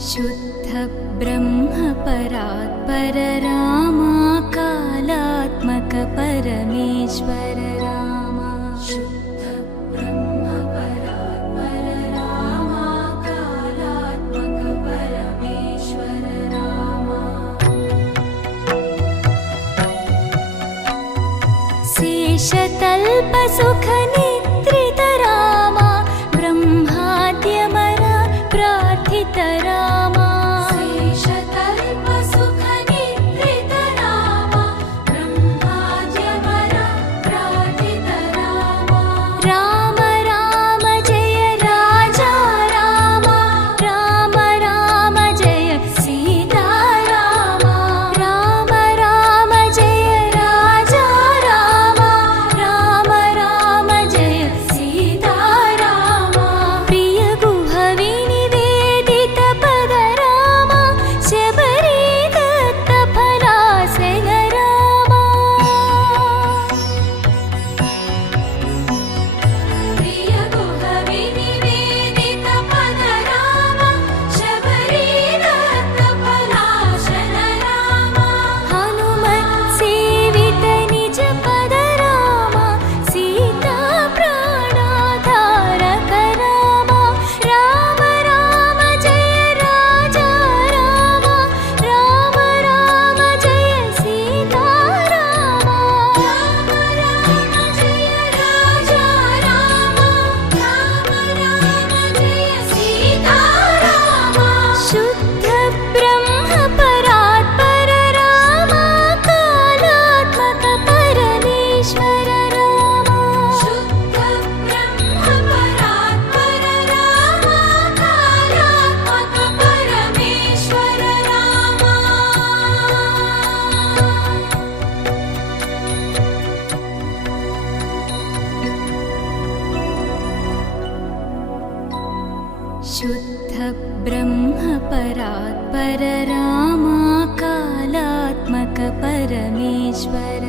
शुद्ध ब्रह्म परात्पर रामा कालात्मक परमेश्वर रामा। शुद्ध ब्रह्म परात्पर रामा कालात्मक परमेश्वर रामा। शेषतल्प सुख निद्रित रामा ब्रह्माद्यमर प्रार्थित रामा। शेषतल्प सुख निद्रित रामा ब्रह्माद्यमर प्रार्थित रामा। राम राम जय राजा रामा, राम राम जय सीता रामा। राम राम जय राजा रामा, राम राम जय सीता रामा। प्रिय गुह विनिवेदित पद रामा, शबरी दत्त फलासन रामा। प्रिय गुह विनिवेदित पद रामा, शबरी दत्त फलासन रामा। हनुमत् सेवित निज पद रामा, सीता प्राणाधारक रामा। राम राम जय राजा रामा, राम राम जय सीता रामा। राम राम जय राजा रामा, राम राम जय सीता रामा। शुद्ध ब्रह्म परात्पर रामा कालात्मक परमेश्वर रामा। शुद्ध ब्रह्म परात्पर रामा कालात्मक परमेश्वर रामा। शुद्ध ब्रह्म परात्पर रामा कालात्मक परमेश्वर